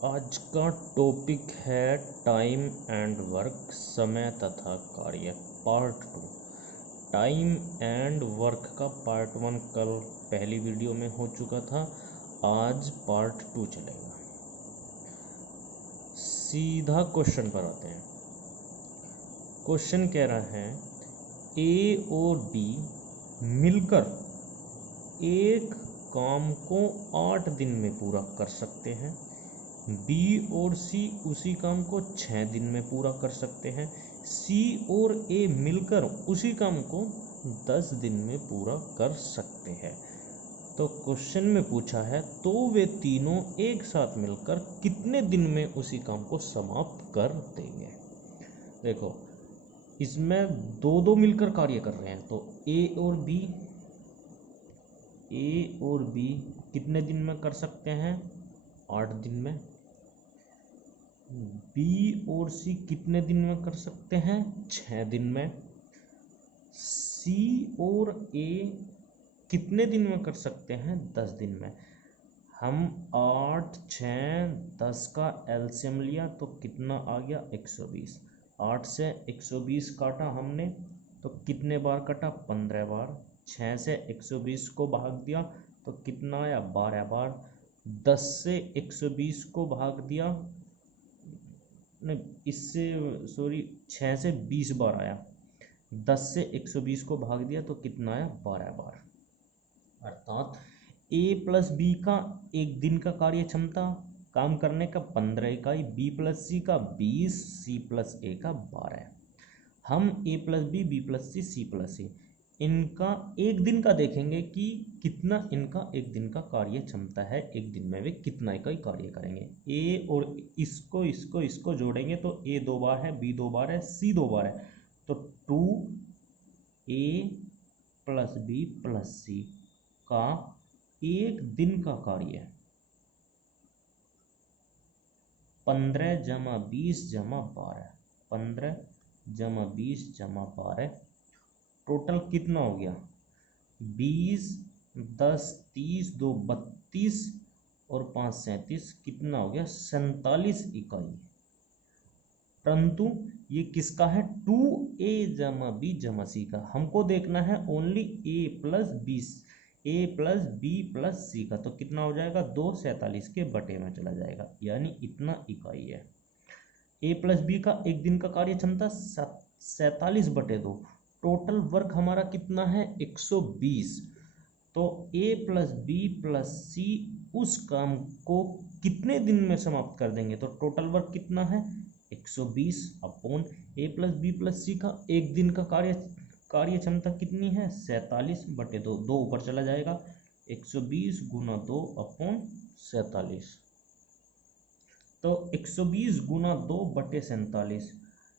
आज का टॉपिक है टाइम एंड वर्क, समय तथा कार्य, पार्ट 2। टाइम एंड वर्क का पार्ट 1 कल पहली वीडियो में हो चुका था। आज पार्ट 2 चलेगा। सीधा क्वेश्चन पर आते हैं। क्वेश्चन कह रहा है ए और बी मिलकर एक काम को 8 दिन में पूरा कर सकते हैं। बी और सी उसी काम को 6 दिन में पूरा कर सकते हैं। सी और ए मिलकर उसी काम को 10 दिन में पूरा कर सकते हैं। तो क्वेश्चन में पूछा है तो वे तीनों एक साथ मिलकर कितने दिन में उसी काम को समाप्त कर देंगे। देखो, इसमें दो मिलकर कार्य कर रहे हैं, तो ए और बी कितने दिन में कर सकते हैं? 8 दिन में। बी और सी कितने दिन में कर सकते हैं? 6 दिन में। सी और ए कितने दिन में कर सकते हैं? 10 दिन में। हम 8, 6, 10 का एलसीएम लिया तो कितना आ गया? 120। 8 से 120 काटा हमने तो कितने बार कटा? 15 बार। 6 से 120 को भाग दिया तो कितना आया? 12 बार। 10 से 120 को भाग दिया, नहीं, इससे सॉरी 6 से 20 बार आया। 10 से 120 को भाग दिया तो कितना आया? 12 बार। अर्थात ए प्लस बी का एक दिन का कार्य क्षमता काम करने का 15 इकाई, बी प्लस सी का 20, सी प्लस ए का 12। हम A plus B plus C plus A इनका एक दिन का देखेंगे कि कितना इनका एक दिन का कार्य क्षमता है। एक दिन में वे कितना इकाई कार्य करेंगे। ए और इसको जोड़ेंगे तो ए 2 बार है, बी 2 बार है, सी 2 बार है, तो 2a प्लस बी प्लस सी का एक दिन का कार्य 15 जमा 20 जमा 12, 15 जमा 20 जमा 12, टोटल कितना हो गया? 20, 10, 30, 2 32 और 5 37, कितना हो गया? 47 इकाई। परंतु ये किसका है? 2a जमा बी जमा सी का। हमको देखना है ओनली ए प्लस बी प्लस सी का, तो कितना हो जाएगा? 2 47 के बटे में चला जाएगा, यानी इतना इकाई है। ए प्लस बी का एक दिन का कार्य क्षमता 47 बटे 2। टोटल वर्क हमारा कितना है? 120। तो ए प्लस बी प्लस सी उस काम को कितने दिन में समाप्त कर देंगे? तो टोटल वर्क कितना है? 120 अपॉन ए प्लस बी प्लस सी का एक दिन का कार्य क्षमता कितनी है? 47 बटे 2। 2 ऊपर चला जाएगा, 120 गुना 2 अपॉन 47। तो 120 गुना 2 बटे 47,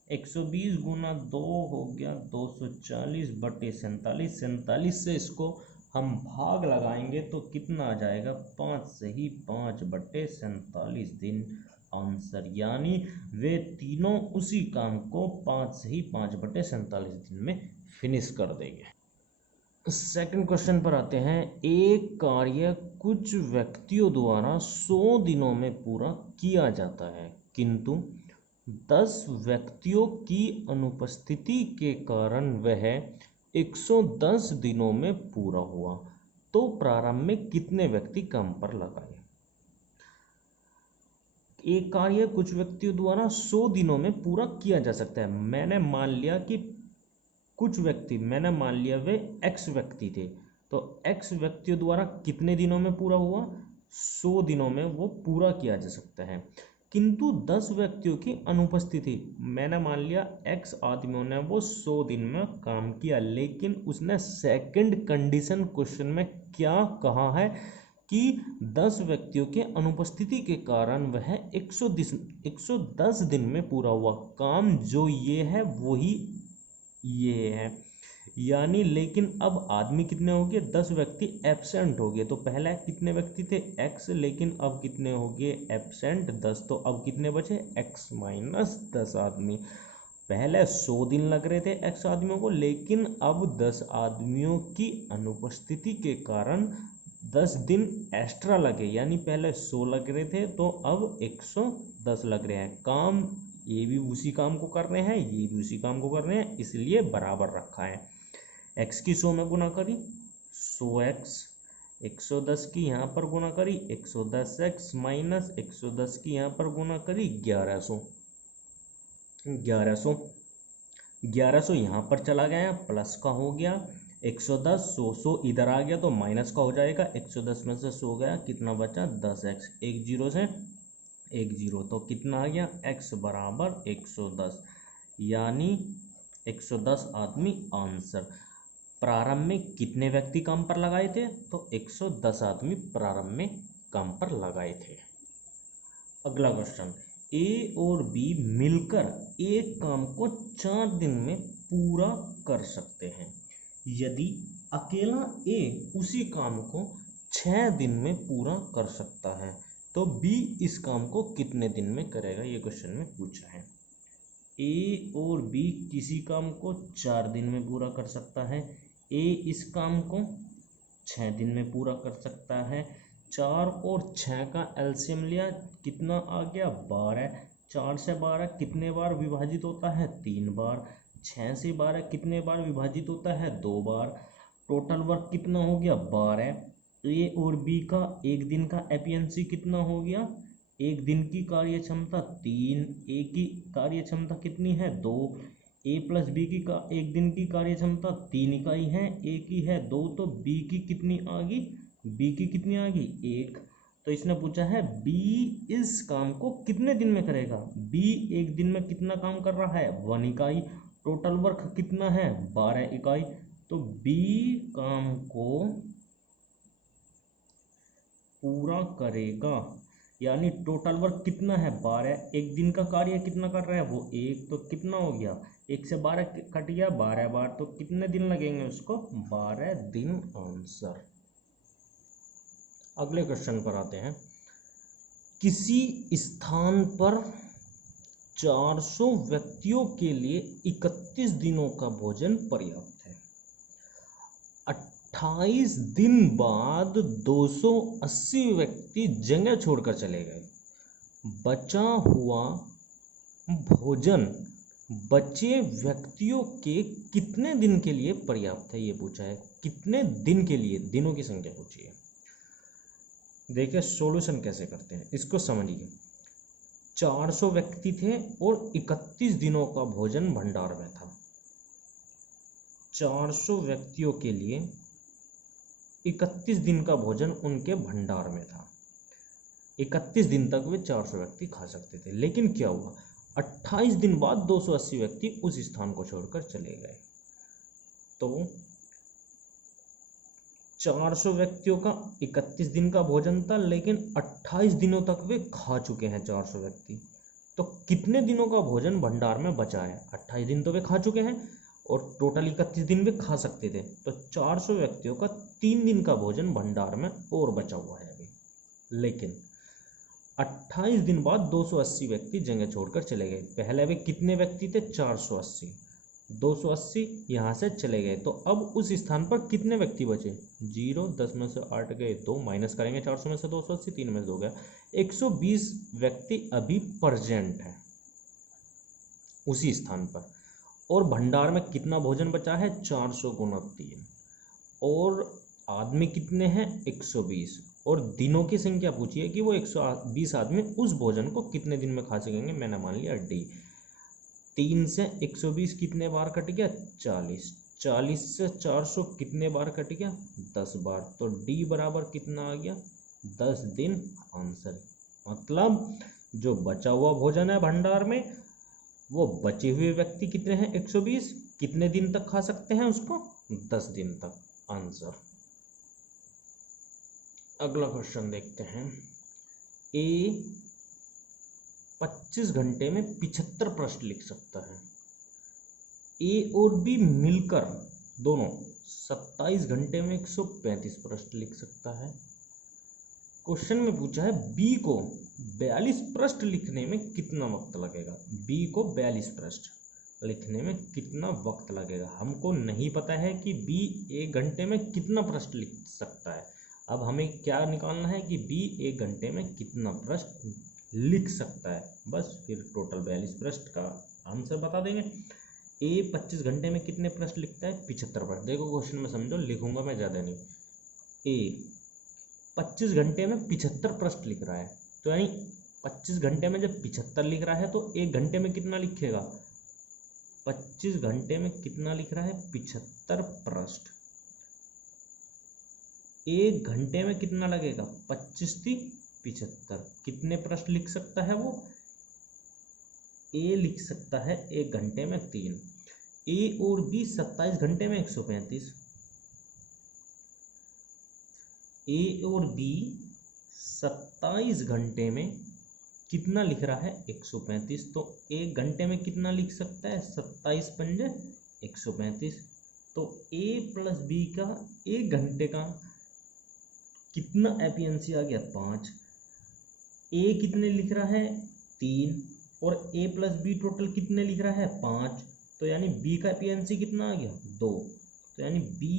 120 गुना 2 हो गया 240 बटे 47। 47 से इसको हम भाग लगाएंगे तो कितना आ जाएगा? 5 से ही 5 बटे 47 दिन आंसर, यानी वे तीनों उसी काम को 5 से ही 5 बटे 47 दिन में फिनिश कर देंगे। सेकंड क्वेश्चन पर आते हैं। एक कार्य कुछ व्यक्तियों द्वारा 100 दिनों में पूरा किया जाता है, किंतु 10 व्यक्तियों की अनुपस्थिति के कारण वह 110 दिनों में पूरा हुआ, तो प्रारंभ में कितने व्यक्ति काम पर लगाए? एक कार्य कुछ व्यक्तियों द्वारा 100 दिनों में पूरा किया जा सकता है। मैंने मान लिया वे x व्यक्ति थे, तो x व्यक्तियों द्वारा कितने दिनों में पूरा हुआ? 100 दिनों में वो पूरा किया जा सकता है, किंतु 10 व्यक्तियों की अनुपस्थिति। मैंने मान लिया x आदमियों ने वो 100 दिन में काम किया, लेकिन उसने सेकंड कंडीशन क्वेश्चन में क्या कहा है कि 10 व्यक्तियों के अनुपस्थिति के कारण वह 110 दिन में पूरा हुआ। काम जो ये है वही ये है, यानी लेकिन अब आदमी कितने हो गए? 10 व्यक्ति एब्सेंट हो गए। तो पहले कितने व्यक्ति थे? x, लेकिन अब कितने हो गए? एब्सेंट 10। तो अब कितने बचे? x माइनस 10 आदमी। पहले 100 दिन लग रहे थे x आदमियों को, लेकिन अब 10 आदमियों की अनुपस्थिति के कारण 10 दिन एक्स्ट्रा लगे, यानी पहले 100 लग रहे थे तो अब 110 लग रहे हैं। काम ये भी उसी काम को कर रहे हैं, ये भी उसी काम को कर रहे हैं, इसलिए बराबर रखा है। x की 100 में गुना करी 100x, 110 की यहाँ पर गुना करी 110x माइनस 110 की यहाँ पर गुना करी 1100। 1100 यहाँ पर चला गया, प्लस का हो गया 110, 100 इधर आ गया तो माइनस का हो जाएगा। 110 में से 100 गया, कितना बचा 10x, एक जीरो से एक जीरो, तो कितना आ गया x बराबर 110, यानी 110 आदमी आंसर। प्रारंभ में कितने व्यक्ति काम पर लगाए थे, तो 110 आदमी प्रारंभ में काम पर लगाए थे। अगला क्वेश्चन, ए और बी मिलकर एक काम को 4 दिन में पूरा कर सकते हैं। यदि अकेला ए उसी काम को 6 दिन में पूरा कर सकता है तो बी इस काम को कितने दिन में करेगा, ये क्वेश्चन में पूछा है। ए और बी किसी काम को 4 दिन में पूरा कर सकता है। ए इस काम को 6 दिन में पूरा कर सकता है। 4 और 6 का एलसीएम लिया, कितना आ गया 12। 4 से 12 कितने बार विभाजित होता है, 3 बार। 6 से 12 कितने बार विभाजित होता है, 2 बार। टोटल वर्क कितना हो गया 12। ए और बी का एक दिन का एफिशिएंसी कितना हो गया, एक दिन की कार्य क्षमता 3, ए की कार्य क्षमता कितनी है 2, ए प्लस बी की एक दिन की कार्य क्षमता 3 इकाई है, ए की है 2, तो बी की कितनी आ गई, बी की कितनी आ गई 1। तो इसने पूछा है बी इस काम को कितने दिन में करेगा। बी एक दिन में कितना काम कर रहा है 1 इकाई, टोटल वर्क कितना है 12 इकाई, तो बी काम को पूरा करेगा, यानी टोटल वर्क कितना है 12। एक दिन का कार्य कितना कर रहा है वो 1, तो कितना हो गया 1 से 12 कट गया 12 बार, तो कितने दिन लगेंगे उसको 12 दिन आंसर। अगले क्वेश्चन पर आते हैं। किसी स्थान पर 400 व्यक्तियों के लिए 31 दिनों का भोजन पर्याप्त है। 28 दिन बाद 280 व्यक्ति जगह छोड़कर चले गए। बचा हुआ भोजन बचे व्यक्तियों के कितने दिन के लिए पर्याप्त है, ये पूछा है। कितने दिन के लिए, दिनों की संख्या पूछी है। देखिए सॉल्यूशन कैसे करते हैं, इसको समझिए। 400 व्यक्ति थे और 31 दिनों का भोजन भंडार में था। 400 व्यक्तियों के लिए 31 दिन का भोजन उनके भंडार में था। 31 दिन तक वे 400 व्यक्ति खा सकते थे, लेकिन क्या हुआ 28 दिन बाद 280 व्यक्ति उस स्थान को छोड़कर चले गए। तो 400 व्यक्तियों का 31 दिन का भोजन था, लेकिन 28 दिनों तक वे खा चुके हैं 400 व्यक्ति। तो कितने दिनों का भोजन भंडार में बचा है, 28 दिन तो वे खा चुके हैं और टोटल 31 दिन वे खा सकते थे, तो 400 व्यक्तियों का 3 दिन का भोजन भंडार में और बचा हुआ है अभी। लेकिन 28 दिन बाद 280 व्यक्ति जगह छोड़कर चले गए। पहले वे कितने व्यक्ति थे 480, 280 यहाँ से चले गए, तो अब उस स्थान पर कितने व्यक्ति बचे 0, 10 में से 8 गए 2, माइनस करेंगे 400 में से 280, 3 में से 2 गया, 120 व्यक्ति अभी प्रेजेंट है उसी स्थान पर। और भंडार में कितना भोजन बचा है 400 गुना 3, और आदमी कितने हैं 120, और दिनों की संख्या पूछी है कि वो 120 आदमी उस भोजन को कितने दिन में खा सकेंगे। मैंने मान लिया डी। 3 से 120 कितने बार कट गया 40, 40 से 400 कितने बार कट गया 10 बार, तो डी बराबर कितना आ गया 10 दिन आंसर। मतलब जो बचा हुआ भोजन है भंडार में, वो बचे हुए व्यक्ति कितने हैं 120, कितने दिन तक खा सकते हैं उसको 10 दिन तक आंसर। अगला क्वेश्चन देखते हैं। ए 25 घंटे में 75 प्रश्न लिख सकता है। ए और बी मिलकर दोनों 27 घंटे में 135 प्रश्न लिख सकता है। क्वेश्चन में पूछा है बी को 42 प्रश्न लिखने में कितना वक्त लगेगा। बी को 42 प्रश्न लिखने में कितना वक्त लगेगा। हमको नहीं पता है कि बी 1 घंटे में कितना प्रश्न लिख सकता है। अब हमें क्या निकालना है कि बी 1 घंटे में कितना पृष्ठ लिख सकता है, बस फिर टोटल 42 पृष्ठ का आंसर बता देंगे। ए 25 घंटे में कितने पृष्ठ लिखता है? 75 पृष्ठ। देखो क्वेश्चन में समझो, लिखूंगा मैं ज़्यादा नहीं। ए 25 घंटे में 75 पृष्ठ लिख रहा है, तो यानी 25 घंटे में जब 75 लिख रहा है तो 1 घंटे में कितना लिखेगा? 25 घंटे में कितना लिख रहा है? 75 पृष्ठ। 1 घंटे में कितना लगेगा? 25 × 75। कितने पृष्ठ लिख सकता है वो? ए लिख सकता है 1 घंटे में 3। ए और बी 27 घंटे में 135। ए और बी 27 घंटे में कितना लिख रहा है? 135। तो 1 घंटे में कितना लिख सकता है? 27 पंजे 135। तो ए प्लस बी का 1 घंटे का कितना एफिशिएंसी आ गया? 5। ए कितने लिख रहा है? 3। और ए प्लस बी टोटल कितने लिख रहा है? 5। तो यानी बी का एफिशिएंसी कितना आ गया? 2। तो यानी बी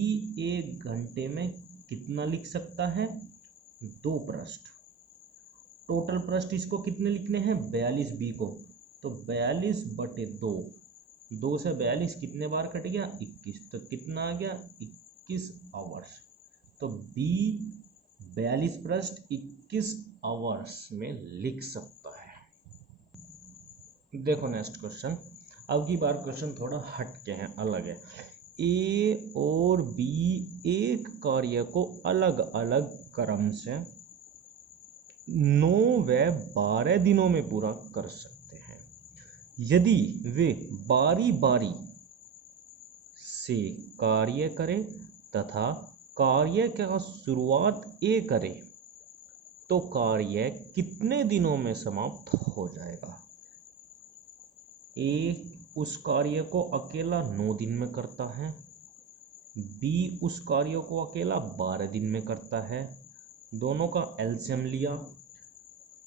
1 घंटे में कितना लिख सकता है? 2 पृष्ठ। टोटल पृष्ठ इसको कितने लिखने हैं? 42 बी को। तो 42/2, 2 से 42 कितने बार कट गया? 21। तो कितना आ गया? 21 आवर्स। तो बी 42 पृष्ठ 21 आवर्स में लिख सकता है। देखो नेक्स्ट क्वेश्चन। अब की बार क्वेश्चन थोड़ा हट के हैं, अलग है। ए और बी एक कार्य को अलग अलग क्रम से 9 व 12 दिनों में पूरा कर सकते हैं यदि वे बारी बारी से कार्य करें तथा कार्य का शुरुआत ए करे तो कार्य कितने दिनों में समाप्त हो जाएगा? ए उस कार्य को अकेला 9 दिन में करता है, बी उस कार्य को अकेला 12 दिन में करता है। दोनों का एलसीएम लिया,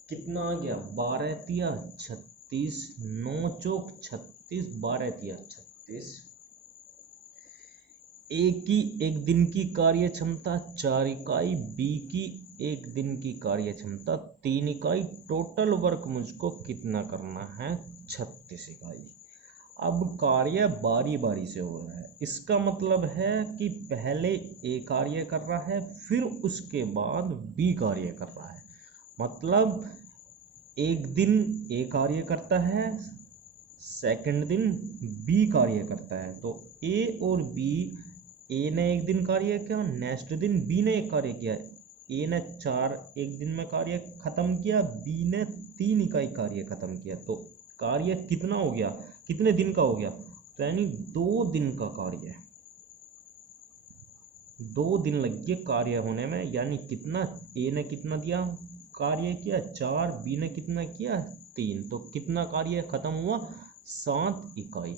कितना आ गया? 12 तिया 36, 9 चौक 36, 12 तिया 36। ए की 1 दिन की कार्य क्षमता 4 इकाई, बी की 1 दिन की कार्य क्षमता 3 इकाई। टोटल वर्क मुझको कितना करना है? 36 इकाई। अब कार्य बारी बारी से हो रहा है, इसका मतलब है कि पहले ए कार्य कर रहा है, फिर उसके बाद बी कार्य कर रहा है। मतलब 1 दिन ए कार्य करता है, सेकंड दिन बी कार्य करता है। तो ए और बी, ए ने 1 दिन कार्य किया, नेक्स्ट दिन बी ने एक कार्य किया। ए ने 1 दिन में कार्य खत्म किया, बी ने 3 इकाई कार्य खत्म किया। तो कार्य कितना हो गया? कितने दिन का हो गया? तो यानी 2 दिन का कार्य है। 2 दिन लग गए कार्य होने में। यानी कितना? ए ने कितना दिया कार्य किया? 4। बी ने कितना किया? 3। तो कितना कार्य खत्म हुआ? 7 इकाई।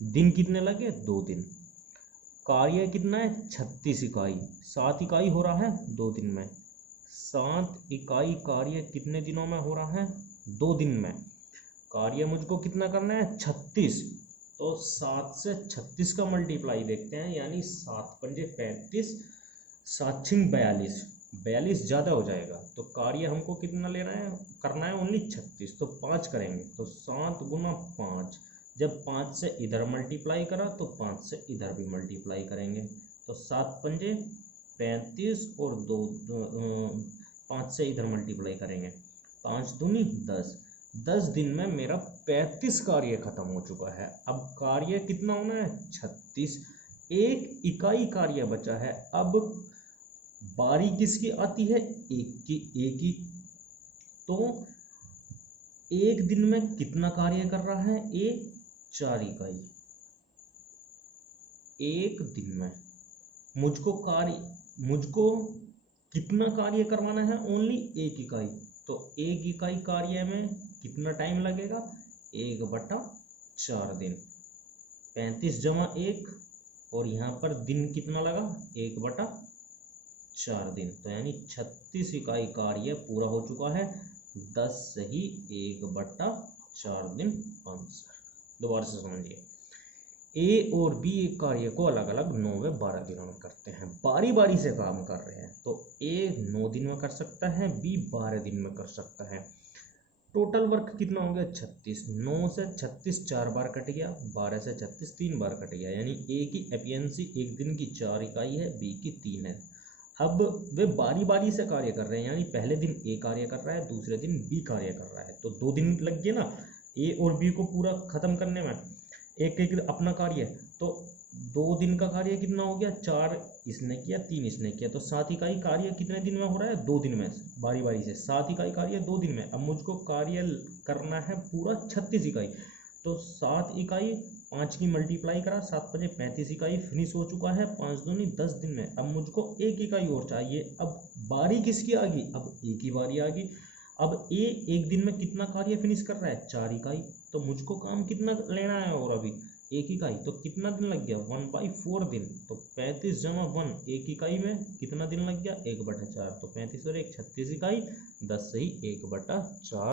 दिन कितने लगे? 2 दिन। कार्य कितना है? 36 इकाई। 7 इकाई हो रहा है 2 दिन में। 7 इकाई कार्य कितने दिनों में हो रहा है? 2 दिन में। कार्य मुझको कितना करना है? 36। तो 7 से 36 का मल्टीप्लाई देखते हैं, यानी 7 पंजे 35, 7 छिंग 42। 42 ज़्यादा हो जाएगा, तो कार्य हमको कितना लेना है? करना है ओनली 36। तो 5 करेंगे, तो 7 × 5। जब 5 से इधर मल्टीप्लाई करा तो 5 से इधर भी मल्टीप्लाई करेंगे। तो 7 पंजे 35 और 2 5 से इधर मल्टीप्लाई करेंगे, 5 दूनी 10। 10 दिन में मेरा 35 कार्य खत्म हो चुका है। अब कार्य कितना होना है? 36। 1 इकाई कार्य बचा है। अब बारी किसकी आती है? एक की। तो 1 दिन में कितना कार्य कर रहा है? ए 4 इकाई। 1 दिन में मुझको कितना कार्य करवाना है? ओनली 1 इकाई। तो 1 इकाई कार्य में कितना टाइम लगेगा? 1/4 दिन। 35 × 1, और यहाँ पर दिन कितना लगा? 1/4 दिन। तो यानी 36 इकाई कार्य पूरा हो चुका है। 10 सही 1/4 दिन आंसर। दोबारा से समझिए। ए और बी एक कार्य को अलग अलग 9 व 12 दिनों में करते हैं, बारी बारी से काम कर रहे हैं। तो ए 9 दिन में कर सकता है, बी 12 दिन में कर सकता है। टोटल वर्क कितना हो गया 36। 9 से 36 4 बार कट गया, 12 से 36 3 बार कट गया, यानी ए की एफिशिएंसी एक दिन की 4 इकाई है, बी की 3 है। अब वे बारी बारी से कार्य कर रहे हैं, यानी पहले दिन ए कार्य कर रहा है, दूसरे दिन बी कार्य कर रहा है, तो 2 दिन लग गए ना ए और बी को पूरा खत्म करने में, एक एक अपना कार्य। तो 2 दिन का कार्य कितना हो गया, 4 इसने किया, 3 इसने किया, तो 7 इकाई कार्य कितने दिन में हो रहा है, 2 दिन में, बारी बारी से 7 इकाई कार्य 2 दिन में। अब मुझको कार्य करना है पूरा 36 इकाई, तो 7 इकाई 5 की मल्टीप्लाई करा, 7 5 35 इकाई फिनिश हो चुका है, 5 दूनी 10 दिन में। अब मुझको 1 इकाई और चाहिए। अब बारी किसकी आ गई, अब ए की बारी आ गई। अब ए एक दिन में कितना कार्य फिनिश कर रहा है, 4 इकाई, तो मुझको काम कितना लेना है और अभी 1 इकाई, तो कितना दिन लग गया 1/4 दिन। तो 35 जमा 1 1 इकाई में कितना दिन लग गया 1/4, तो 35 और 1 36 इकाई, 10 से ही 1/4।